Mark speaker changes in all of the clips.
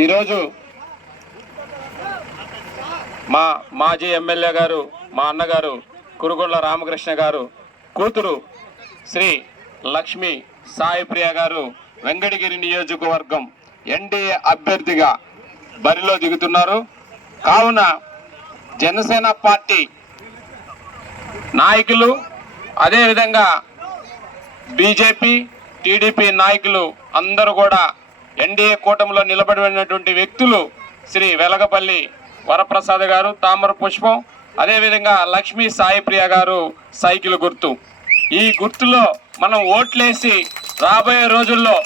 Speaker 1: ఈరోజు మా మాజీ ఎమ్మెల్యే గారు మా అన్నగారు కురుగొండ రామకృష్ణ గారు కూతురు శ్రీ లక్ష్మి సాయిప్రియ గారు వెంకటగిరి నియోజకవర్గం ఎన్డీఏ అభ్యర్థిగా బరిలో దిగుతున్నారు. కావున జనసేన పార్టీ నాయకులు అదేవిధంగా బీజేపీ టీడీపీ నాయకులు అందరూ కూడా ఎన్డీఏ కూటమిలో నిలబడినటువంటి వ్యక్తులు శ్రీ వెలగపల్లి వరప్రసాద్ గారు తామర పుష్పం అదేవిధంగా లక్ష్మీ సాయిప్రియ గారు సైకిల్ గుర్తు. ఈ గుర్తులో మనం ఓట్లేసి రాబోయే రోజుల్లో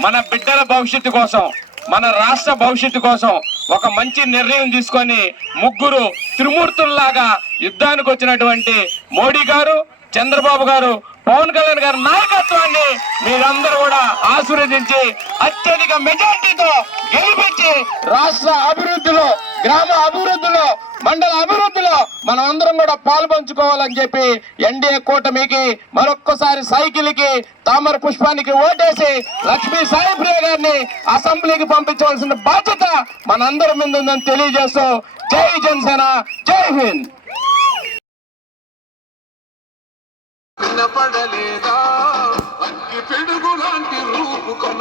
Speaker 1: మన బిడ్డల భవిష్యత్తు కోసం మన రాష్ట్ర భవిష్యత్తు కోసం ఒక మంచి నిర్ణయం తీసుకొని ముగ్గురు త్రిమూర్తుల్లాగా యుద్ధానికి వచ్చినటువంటి మోడీ గారు చంద్రబాబు గారు పవన్ కళ్యాణ్ గారి నాయకత్వాన్ని మీరందరూ కూడా ఆశీర్వదించి అత్యధిక మెజార్టీతో గెలిపించి రాష్ట్ర అభివృద్ధిలో గ్రామ అభివృద్ధిలో మండల అభివృద్ధిలో మనం అందరం కూడా పాల్పంచుకోవాలని చెప్పి ఎన్డీఏ కూటమికి మరొక్కసారి సైకిల్కి తామర పుష్పానికి ఓటేసి లక్ష్మీ సాయిప్రియ గారిని అసెంబ్లీకి పంపించవలసిన బాధ్యత మనందరి మీద ఉందని తెలియజేస్తూ జై జనసేన జై హింద్.
Speaker 2: వినపడలేదా అగ్గి పిడుగు లాంటి రూపు కొన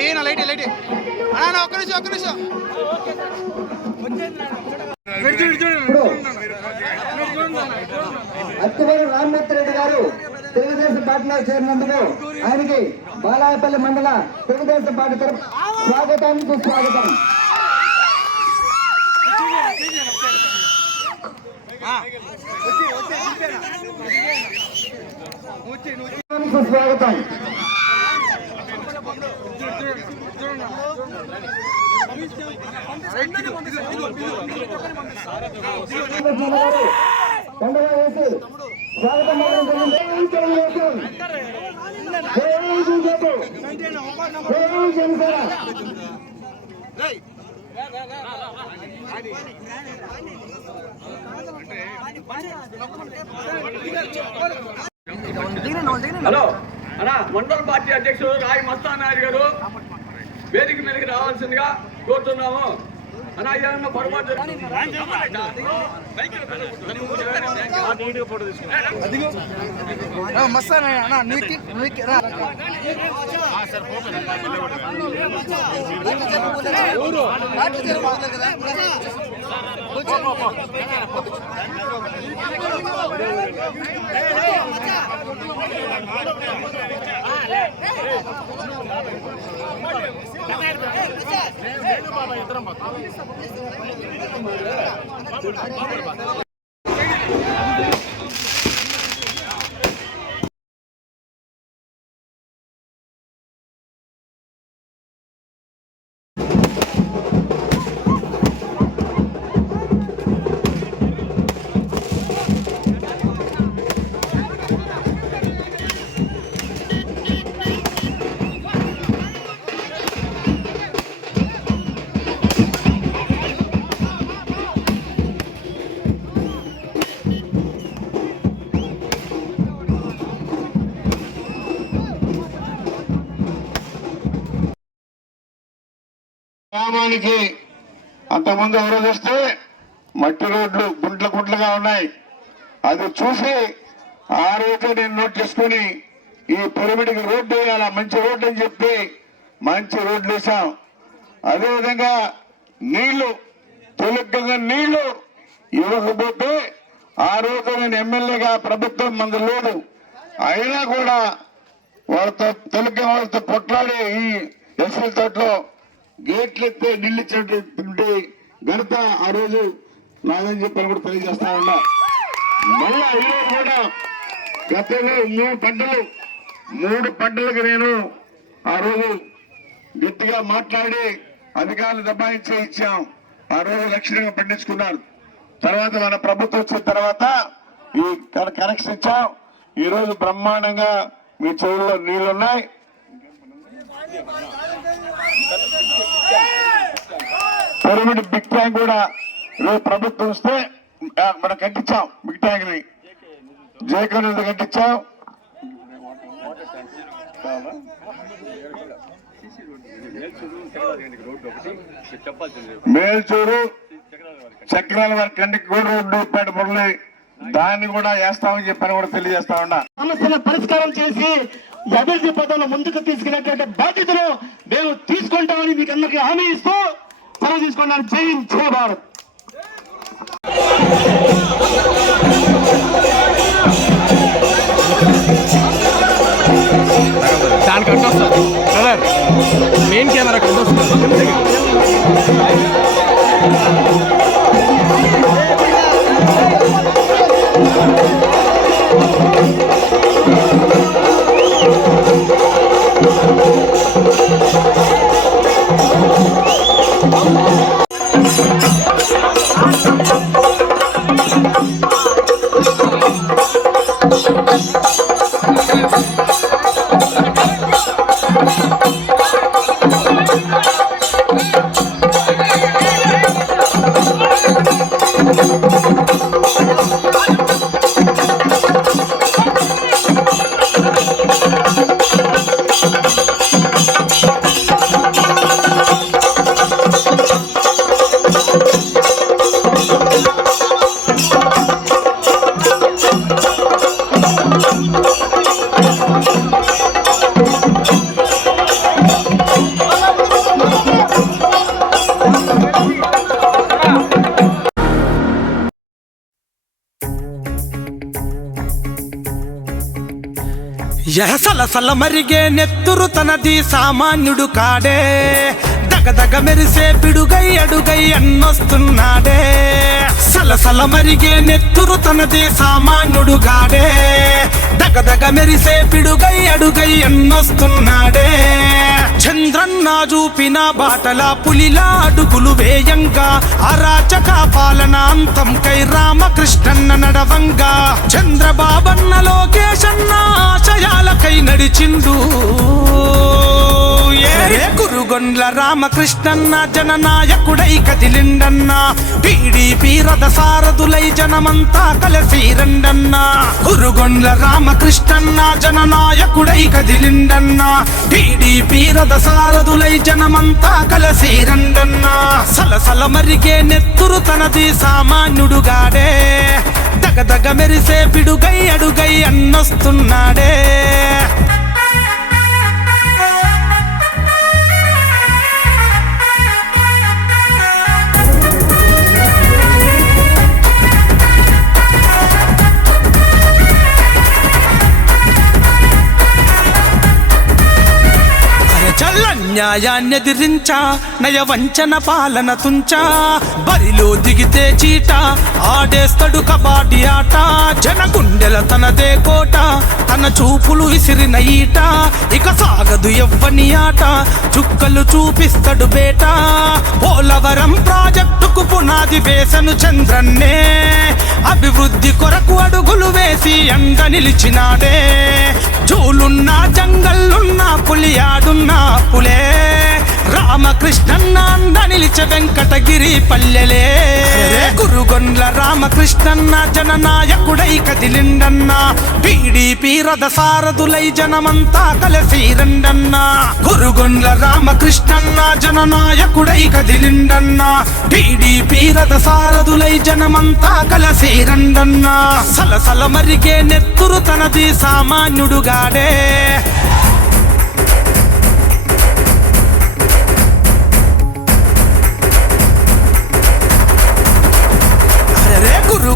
Speaker 3: ఏనా లైట్ లైట్ అన్నా ఒక్క నిమిషం ఒక్క నిమిషం.
Speaker 4: అత్తివేలు రామ్మూర్తి రెడ్డి గారు తెలుగుదేశం పార్టీలో చేరినందుకు ఆయనకి బాలాయపల్లి మండల తెలుగుదేశం పార్టీ తరఫు స్వాగతం. స్వాగతం పండుగ వేసి స్వాగతం పలకడం జై జనసేన
Speaker 5: హలో. అన్నా మండల పార్టీ అధ్యక్షుడు రాయి మస్తాన్ నాయుడు గారు వేదిక మీదకి రావాల్సిందిగా కోరుతున్నాము.
Speaker 3: మస్తాన్ అన్న నీకి నీకి రా எத்தனை பார்த்தோம்
Speaker 6: గ్రామానికి అంతకుముందు ఎవరో చూస్తే మట్టి రోడ్లు గుంట్ల గుంట్లుగా ఉన్నాయి. అది చూసి ఆ రోజు నేను నోట్ చేసుకుని ఈ పిరమిడ్కి రోడ్డు వేయాల మంచి రోడ్డు అని చెప్పి మంచి రోడ్లు వేసాం అదేవిధంగా నీళ్ళు తొలగ్గా నీళ్ళు ఇవ్వకపోతే ఆ రోజు నేను ఎమ్మెల్యేగా ప్రభుత్వం మంది లేదు. అయినా కూడా వాళ్ళతో తొలగ్గా వాళ్ళతో కొట్లాడి ఈ ఎస్ఎల్ తోటలో గేట్లు ఎత్తే ఘనత ఆ రోజు నాదని చెప్పని కూడా తెలియజేస్తా ఉన్నా. మళ్ళా ఈరోజు కూడా గతంలో మూడు పంటలు మూడు పంటలకు నేను ఆ రోజు గట్టిగా మాట్లాడి అధికారులు దబాయించి ఇచ్చాం. ఆ రోజు లక్షణంగా పండించుకున్నారు. తర్వాత మన ప్రభుత్వం వచ్చిన తర్వాత ఈ కనెక్షన్ ఇచ్చాం. ఈ రోజు బ్రహ్మాండంగా మీ చెవుల్లో నీళ్ళున్నాయి. పిరమిడ్ బిగ్ ట్యాంక్ కూడా ఈరోజు ప్రభుత్వం వస్తే మనం కట్టించాం బిగ్ ట్యాంక్ని. జేకర్ కట్టించాం. మేల్చూరు చక్రాల వారి కంటికి కూడా రోడ్డు పేట మురళి దాన్ని కూడా వేస్తామని చెప్పని కూడా తెలియజేస్తా ఉన్నా.
Speaker 7: సమస్యల పరిష్కారం చేసి అభివృద్ధి పథంలో ముందుకు తీసుకునేటువంటి బాధ్యతను మేము తీసుకుంటామని మీకు అందరికీ హామీ ఇస్తూ సెలవు తీసుకున్నాను జై జై భారత్.
Speaker 8: ఎహసలసల మరిగే నెత్తురు తనది సామాన్యుడు కాడే. దగదగ మెరిసే పిడుగై అడుగై అన్నొస్తున్నాడే. సలసల మరిగే నెత్తురు తనది సామాన్యుడు గాడే దగదగ మెరిసే పిడుగై అడుగై అన్నొస్తున్నాడే. చూపిన బాటల పులిలా అడుగులు వేయంగా. అరాచక పాలన అంతం కై రామకృష్ణన్న నడవంగా. చంద్రబాబన్న లోకేశన్న ఆశయాలకై నడిచిండు. ఏ గురుగొండ్ల రామకృష్ణన్న జననాయకుడై కదిలిండన్న. టీడీపీ రథ సారథులై జనమంతా కలిసి రండన్న. గురుగొండ్ల రామకృష్ణన్న జననాయకుడై కదిలిండన్న. టీడీపీ రథ సారథులై జనమంతా కలసి రండన్నా. సలసల మరిగే నెత్తురు తనది సామాన్యుడుగాడే. దగదగ మెరిసే పిడుగై అడుగై అన్నొస్తున్నాడే. చల్ల న్యాయాన్ని నయ వంచన పాలన తుంచా. బరిలో దిగితే చీట ఆడేస్తాడు కబాడీ ఆట. జన గుండెల తనదే కోట తన చూపులు ఇసిరిన ఈట. ఇక సాగదు ఎవ్వని ఆట చుక్కలు చూపిస్తాడు బేట. పోలవరం ప్రాజెక్టుకు పునాది వేసను చంద్రన్నే. అభివృద్ధి కొరకు అడుగులు వేసి ఎండ నిలిచినాడే. జూలున్నా జంగల్లున్నా పులియాడున్నా పులే. రామకృష్ణన్న నిలిచ వెంకటగిరి పల్లెలే. గురుగొండ్ల రామకృష్ణన్న జననాయకుడై కదిలిండన్న పీడీపీ రథ సారథులై జనమంతా కలిసి రండన్న గురుగుండ్ల రామకృష్ణన్న జననాయకుడై కదిలిండన్న టీడీపీ రథ సారథులై జనమంతా కలిసి రండన్న సలసల మరిగే నెత్తురు తనది సామాన్యుడుగాడే.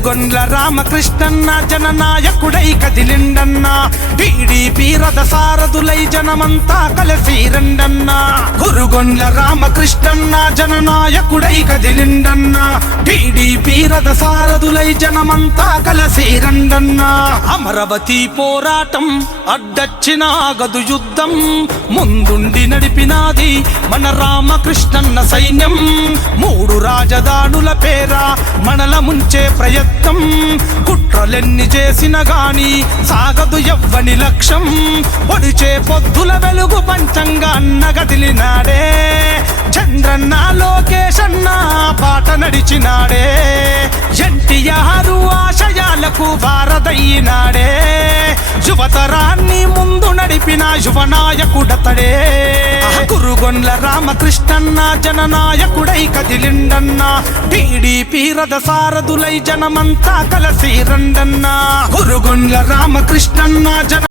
Speaker 8: అరెరే గురుగొండ్ల రామకృష్ణన్న జననాయకుడై కదిలిండన్న టీడీపీ రథ సారథులై జనమంతా కలిసి రండన్న. గురుగొండ్ల రామకృష్ణన్న జననాయకుడై కదిలిండన్న టీడీపీ రథ సారథులై జనమంతా కలిసి రండన్న. అమరవతి పోరాటం అడ్డచ్చిన గదు యుద్ధం. ముందుండి నడిపినాది మన రామకృష్ణన్న సైన్యం. మూడు రాజధానుల పేర మనల ముంచే ప్రయత్నం. కుట్రలెన్ని చేసిన గాని సాగదు ఎవ్వని లక్ష్యం. పొడిచే పొద్దుల వెలుగు పంచంగా అన్నగదిలినాడే చంద్రన్న లోకేశన్న పాట నడిచినాడే. ఎన్టీఆర్ ఆశయాలకు వారదయ్యినాడే యువతరాన్ని ముందు నడిపిన యువనాయకుడతడే. గురుగొండ్ల రామకృష్ణన్న జననాయకుడై కదిలిండన్న. టీడీపీ రథ సారథులై జనమంతా కలసి రండన్న. గురుగొండ్ల రామకృష్ణన్న జన